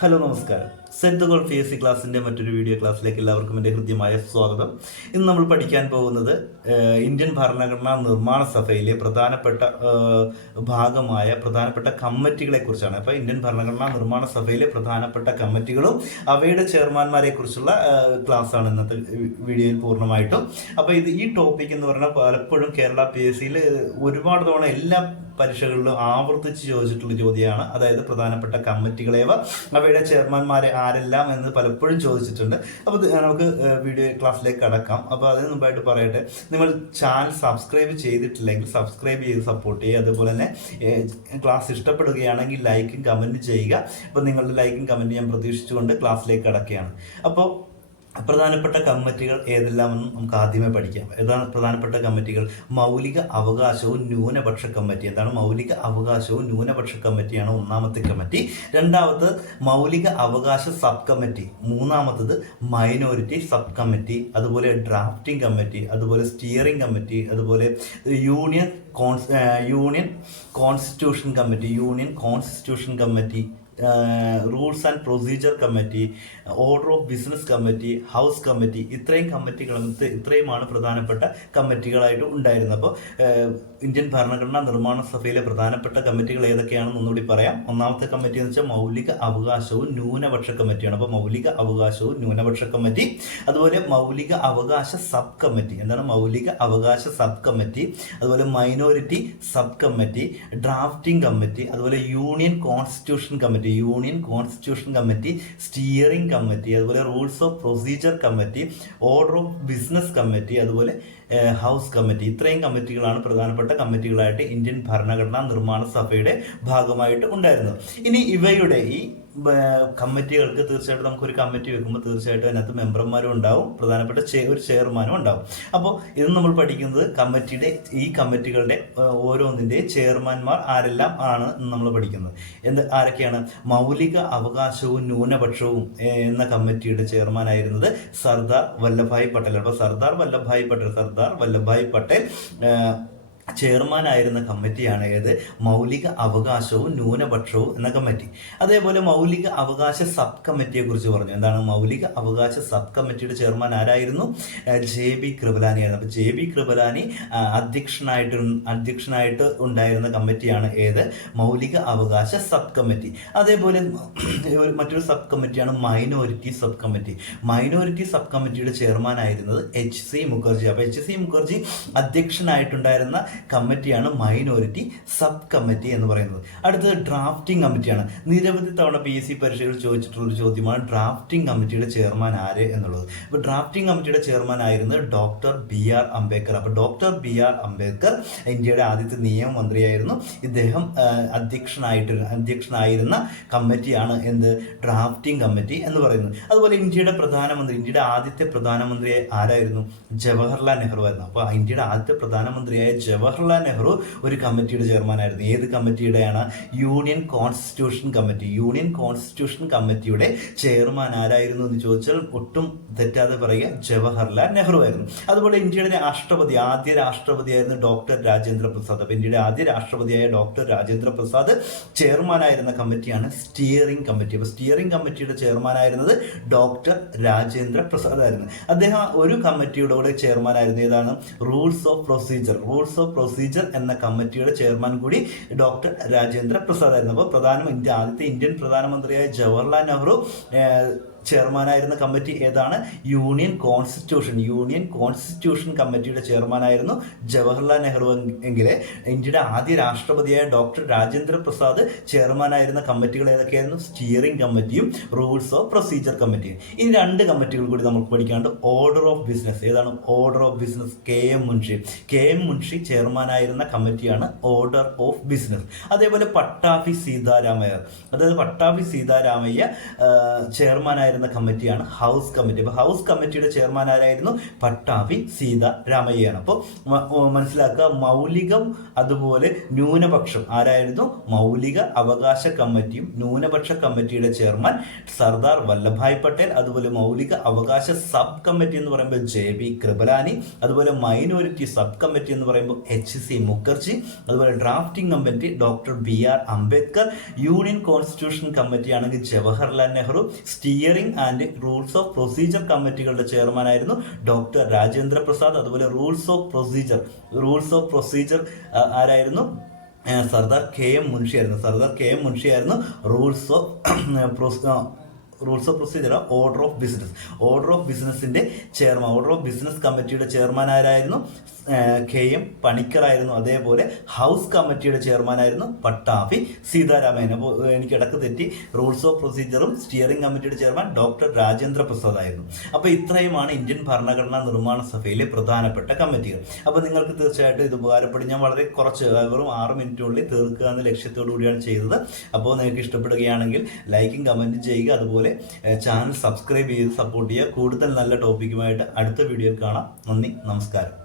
Hello നമസ്കാരം. Set the goal P S C ക്ലാസ്സിന്റെ മറ്റൊരു വീഡിയോ ക്ലാസ്സിലേക്ക് എല്ലാവർക്കും എന്റെ ഹൃദ്യമായ സ്വാഗതം. ഇന്ന് നമ്മൾ പഠിക്കാൻ പോകുന്നത് ഇന്ത്യൻ ഭരണഘടനാ നിർമ്മാണ സഭയിലെ പ്രധാനപ്പെട്ട ഭാഗമായ പ്രധാനപ്പെട്ട കമ്മിറ്റികളെ കുറിച്ചാണ്. അപ്പോൾ ഇന്ത്യൻ ഭരണഘടനാ നിർമ്മാണ സഭയിലെ പ്രധാനപ്പെട്ട കമ്മിറ്റികളും അവയുടെ ചെയർമാൻമാരെ കുറിച്ചുള്ള ക്ലാസ്സാണ് ഇന്നത്തെ വീഡിയോയിൽ പൂർണമായിട്ടും. അപ്പോൾ ഇത് ഈ ടോപ്പിക് എന്ന് പറഞ്ഞാൽ പലപ്പോഴും കേരള പി എസ് സിയിൽ ഒരുപാട് തവണ എല്ലാ പരീക്ഷകളിലും ആവർത്തിച്ച് ചോദിച്ചിട്ടുള്ള ചോദ്യമാണ്. അതായത് പ്രധാനപ്പെട്ട കമ്മിറ്റികളേവ അവയുടെ ചെയർമാൻമാരെ ആരെല്ലാം എന്ന് പലപ്പോഴും ചോദിച്ചിട്ടുണ്ട്. അപ്പോൾ നമുക്ക് വീഡിയോ ക്ലാസ്സിലേക്ക് കടക്കാം. അപ്പോൾ അതിന് മുമ്പായിട്ട് പറയട്ടെ നിങ്ങൾ ചാനൽ സബ്സ്ക്രൈബ് ചെയ്തിട്ടില്ലെങ്കിൽ സബ്സ്ക്രൈബ് ചെയ്ത് സപ്പോർട്ട് ചെയ്യുക. അതുപോലെ തന്നെ ക്ലാസ് ഇഷ്ടപ്പെടുകയാണെങ്കിൽ ലൈക്കും കമന്റ് ചെയ്യുക. അപ്പോൾ നിങ്ങളുടെ ലൈക്കും കമന്റ് ഞാൻ പ്രതീക്ഷിച്ചുകൊണ്ട് ക്ലാസ്സിലേക്ക് കടക്കുകയാണ്. അപ്പോൾ പ്രധാനപ്പെട്ട കമ്മിറ്റികൾ ഏതെല്ലാമെന്ന് നമുക്ക് ആദ്യമേ പഠിക്കാം. ഏതാണ് പ്രധാനപ്പെട്ട കമ്മിറ്റികൾ? മൗലിക അവകാശവും ന്യൂനപക്ഷ കമ്മിറ്റി. എന്താണ് മൗലിക അവകാശവും ന്യൂനപക്ഷ കമ്മിറ്റിയാണ് ഒന്നാമത്തെ കമ്മിറ്റി. രണ്ടാമത് മൗലിക അവകാശ സബ് കമ്മിറ്റി മൂന്നാമത്തത് മൈനോറിറ്റി സബ് കമ്മിറ്റി അതുപോലെ ഡ്രാഫ്റ്റിംഗ് കമ്മിറ്റി. അതുപോലെ സ്റ്റിയറിംഗ് കമ്മിറ്റി. അതുപോലെ union cons union constitution committee. Union constitution committee. Rules and procedure committee order of business committee house committee ഇത്രയും കമ്മിറ്റികൾ ഇത് ഇത്രയുമാണ് പ്രധാനപ്പെട്ട കമ്മിറ്റികളായിട്ട് ഉണ്ടായിരുന്നത്. അപ്പോൾ ഇന്ത്യൻ ഭരണഘടനാ നിർമ്മാണ സഭയിലെ പ്രധാനപ്പെട്ട കമ്മിറ്റികൾ ഏതൊക്കെയാണെന്ന് ഒന്നുകൂടി പറയാം. ഒന്നാമത്തെ കമ്മിറ്റി എന്ന് വെച്ചാൽ മൗലിക അവകാശവും ന്യൂനപക്ഷ കമ്മിറ്റിയാണ് അപ്പോൾ മൗലിക അവകാശവും ന്യൂനപക്ഷ കമ്മിറ്റി അതുപോലെ മൗലിക അവകാശ സബ് കമ്മിറ്റി എന്താണ് മൗലിക അവകാശ സബ് കമ്മിറ്റി അതുപോലെ minority sub committee drafting committee അതുപോലെ union constitution committee union constitution committee steering committee അതുപോലെ rules of procedure committee order of business committee അതുപോലെ ഹൗസ് കമ്മിറ്റി ഇത്രയും കമ്മിറ്റികളാണ് പ്രധാനപ്പെട്ട കമ്മിറ്റികളായിട്ട് ഇന്ത്യൻ ഭരണഘടനാ നിർമ്മാണ സഭയുടെ ഭാഗമായിട്ട് ഉണ്ടായിരുന്നത്. ഇനി ഇവയുടെ ഈ കമ്മിറ്റികൾക്ക് തീർച്ചയായിട്ടും നമുക്കൊരു കമ്മിറ്റി വെക്കുമ്പോൾ തീർച്ചയായിട്ടും അതിനകത്ത് മെമ്പർമാരും ഉണ്ടാവും പ്രധാനപ്പെട്ട ഒരു ചെയർമാനും ഉണ്ടാവും. അപ്പോൾ ഇത് നമ്മൾ പഠിക്കുന്നത് കമ്മിറ്റിയുടെ ഈ കമ്മിറ്റികളുടെ ഓരോന്നിന്റെ ചെയർമാൻമാർ ആരെല്ലാം ആണ് നമ്മൾ പഠിക്കുന്നത്. എന്ത് ആരൊക്കെയാണ്? മൗലിക അവകാശവും ന്യൂനപക്ഷവും എന്ന കമ്മിറ്റിയുടെ ചെയർമാനായിരുന്നത് സർദാർ വല്ലഭായ് പട്ടേൽ. അപ്പോൾ സർദാർ വല്ലഭായ് പട്ടേൽ സർദാർ വല്ലഭായ് പട്ടേൽ ചെയർമാനായിരുന്ന കമ്മിറ്റിയാണ് ഏത്? മൗലിക അവകാശവും ന്യൂനപക്ഷവും എന്ന കമ്മിറ്റി. അതേപോലെ മൗലിക അവകാശ സബ് കമ്മിറ്റിയെ കുറിച്ച് പറഞ്ഞു. എന്താണ്? മൗലിക അവകാശ സബ് കമ്മിറ്റിയുടെ ചെയർമാൻ ആരായിരുന്നു? ജെ ബി കൃപലാനിയായിരുന്നു. അപ്പോൾ ജെ ബി കൃപലാനി അധ്യക്ഷനായിട്ട് അധ്യക്ഷനായിട്ട് ഉണ്ടായിരുന്ന കമ്മിറ്റിയാണ് ഏത്? മൗലിക അവകാശ സബ് കമ്മിറ്റി അതേപോലെ മറ്റൊരു സബ് കമ്മിറ്റിയാണ് minority sub committee minority sub കമ്മിറ്റിയുടെ ചെയർമാൻ ആയിരുന്നത് എച്ച് സി മുഖർജി. അപ്പോൾ എച്ച് സി മുഖർജി അധ്യക്ഷനായിട്ടുണ്ടായിരുന്ന കമ്മിറ്റിയാണ് മൈനോറിറ്റി സബ് കമ്മിറ്റി എന്ന് പറയുന്നത്. അടുത്തത് ഡ്രാഫ്റ്റിംഗ് കമ്മിറ്റിയാണ്. നിരവധി തവണ പി എസ് സി പരീക്ഷകൾ ചോദിച്ചിട്ടുള്ള ചോദ്യമാണ് ഡ്രാഫ്റ്റിംഗ് കമ്മിറ്റിയുടെ ചെയർമാൻ ആര് എന്നുള്ളത്. അപ്പോൾ ഡ്രാഫ്റ്റിംഗ് കമ്മിറ്റിയുടെ ചെയർമാൻ ആയിരുന്നത് ഡോക്ടർ ബി ആർ അംബേദ്കർ. അപ്പോൾ ഡോക്ടർ ബി ആർ അംബേദ്കർ ഇന്ത്യയുടെ ആദ്യത്തെ നിയമമന്ത്രിയായിരുന്നു. ഇദ്ദേഹം അധ്യക്ഷനായിട്ട് അധ്യക്ഷനായിരുന്ന കമ്മിറ്റിയാണ് എന്ത്? ഡ്രാഫ്റ്റിംഗ് കമ്മിറ്റി എന്ന് പറയുന്നത്. അതുപോലെ ഇന്ത്യയുടെ പ്രധാനമന്ത്രി ഇന്ത്യയുടെ ആദ്യത്തെ പ്രധാനമന്ത്രി ആരായിരുന്നു? ജവഹർലാൽ നെഹ്റു ആയിരുന്നു. അപ്പോൾ ഇന്ത്യയുടെ ആദ്യത്തെ പ്രധാനമന്ത്രിയായ ജവഹർലാൽ നെഹ്റു ഒരു കമ്മിറ്റിയുടെ ചെയർമാനായിരുന്നു. ഏത് കമ്മിറ്റിയുടെയാണ്? Union constitution committee. Union constitution കമ്മിറ്റിയുടെ ചെയർമാൻ ആരായിരുന്നു എന്ന് ചോദിച്ചാൽ ഒട്ടും തെറ്റാതെ പറയുക ജവഹർലാൽ നെഹ്റു ആയിരുന്നു. അതുപോലെ ഇന്ത്യയുടെ രാഷ്ട്രപതി ആദ്യ രാഷ്ട്രപതി ആയിരുന്നു ഡോക്ടർ രാജേന്ദ്ര പ്രസാദ്. അപ്പോൾ ഇന്ത്യയുടെ ആദ്യ രാഷ്ട്രപതിയായ ഡോക്ടർ രാജേന്ദ്ര പ്രസാദ് ചെയർമാനായിരുന്ന കമ്മിറ്റിയാണ് സ്റ്റിയറിംഗ് കമ്മിറ്റി. അപ്പോൾ സ്റ്റിയറിംഗ് കമ്മിറ്റിയുടെ ചെയർമാനായിരുന്നത് ഡോക്ടർ രാജേന്ദ്ര പ്രസാദ് ആയിരുന്നു അദ്ദേഹം ഒരു കമ്മിറ്റിയുടെ കൂടെ ചെയർമാനായിരുന്നു. ഏതാണ്? Rules of procedure. Rules of procedure എന്ന കമ്മിറ്റിയുടെ ചെയർമാൻ കൂടി ഡോക്ടർ രാജേന്ദ്ര പ്രസാദ് ആയിരുന്നു. അപ്പോൾ പ്രധാനമന്ത്രി ആദ്യത്തെ ഇന്ത്യൻ പ്രധാനമന്ത്രിയായ ജവഹർലാൽ നെഹ്റു ചെയർമാനായിരുന്ന കമ്മിറ്റി ഏതാണ്? Union constitution. യൂണിയൻ കോൺസ്റ്റിറ്റ്യൂഷൻ കമ്മിറ്റിയുടെ ചെയർമാനായിരുന്നു ജവഹർലാൽ നെഹ്റു എങ്കിലെ. ഇന്ത്യയുടെ ആദ്യ രാഷ്ട്രപതിയായ ഡോക്ടർ രാജേന്ദ്ര പ്രസാദ് ചെയർമാനായിരുന്ന കമ്മിറ്റികൾ ഏതൊക്കെയായിരുന്നു? സ്റ്റിയറിംഗ് കമ്മിറ്റിയും റൂൾസ് ഓഫ് പ്രൊസീജിയർ കമ്മിറ്റിയും. ഈ രണ്ട് കമ്മിറ്റികൾ കൂടി നമുക്ക് പഠിക്കാണ്ട് ഓർഡർ ഓഫ് ബിസിനസ്. ഏതാണ്? Order of business. K M Munshi. K M Munshi ചെയർമാനായിരുന്ന കമ്മിറ്റിയാണ് ഓർഡർ ഓഫ് ബിസിനസ്. അതേപോലെ പട്ടാഫി സീതാരാമയ്യ. അതായത് പട്ടാഫി സീതാരാമയ്യ ചെയർമാനായിരുന്ന ചെയർമാനായിരുന്ന കമ്മിറ്റിയാണ് ഹൗസ് കമ്മിറ്റി. അപ്പോൾ ഹൗസ് കമ്മിറ്റിയുടെ ചെയർമാൻ ആരായിരുന്നു? പട്ടാഭി സീത രാമയ്യാണ്. അപ്പോൾ മനസ്സിലാക്കുക മൗലികം അതുപോലെ ന്യൂനപക്ഷം ആരായിരുന്നു? മൗലിക അവകാശ കമ്മിറ്റിയും ന്യൂനപക്ഷ കമ്മിറ്റിയുടെ ചെയർമാൻ സർദാർ വല്ലഭായ് പട്ടേൽ അതുപോലെ മൗലിക അവകാശ സബ് കമ്മിറ്റി എന്ന് പറയുമ്പോൾ ജെ ബി കൃപലാനി അതുപോലെ മൈനോറിറ്റി സബ് കമ്മിറ്റി എന്ന് പറയുമ്പോൾ എച്ച് സി മുഖർജി അതുപോലെ drafting committee doctor B R Ambedkar union constitution committee ആണെങ്കിൽ Jawaharlal Nehru steering and rules of procedure കമ്മിറ്റികളുടെ ചെയർമാനായിരുന്നു ഡോക്ടർ രാജേന്ദ്ര പ്രസാദ് അതുപോലെ rules of procedure rules of procedure ആരായിരുന്നു? സർദാർ കെ എം മുൻഷിയായിരുന്നു. Sardar K M മുൻഷിയായിരുന്നു rules of rules of procedure order of business order of ബിസിനസിന്റെ chairman order of business committee chairman ആരായിരുന്നു? K M പണിക്കറായിരുന്നു അതേപോലെ house കമ്മിറ്റിയുടെ ചെയർമാനായിരുന്നു പട്ടാഭി സീതാരാമൻ. അപ്പോൾ എനിക്ക് ഇടയ്ക്ക് തെറ്റി. റൂൾസ് ഓഫ് പ്രൊസീജിയറും സ്റ്റിയറിംഗ് കമ്മിറ്റിയുടെ ചെയർമാൻ ഡോക്ടർ രാജേന്ദ്ര പ്രസാദ് ആയിരുന്നു. അപ്പോൾ ഇത്രയുമാണ് ഇന്ത്യൻ ഭരണഘടനാ നിർമ്മാണ സഭയിലെ പ്രധാനപ്പെട്ട കമ്മിറ്റികൾ. അപ്പോൾ നിങ്ങൾക്ക് തീർച്ചയായിട്ടും ഇത് ഉപകാരപ്പെടും. ഞാൻ വളരെ കുറച്ച് വെറും ആറ് മിനിറ്റിനുള്ളിൽ തീർക്കുക എന്ന ലക്ഷ്യത്തോടു കൂടിയാണ് ചെയ്തത്. അപ്പോൾ നിങ്ങൾക്ക് ഇഷ്ടപ്പെടുകയാണെങ്കിൽ ലൈക്കും കമന്റും ചെയ്യുക. അതുപോലെ ചാനൽ സബ്സ്ക്രൈബ് ചെയ്ത് സപ്പോർട്ട് ചെയ്യുക. കൂടുതൽ നല്ല ടോപ്പിക്കുമായിട്ട് അടുത്ത വീഡിയോയിൽ കാണാം. നന്ദി നമസ്കാരം.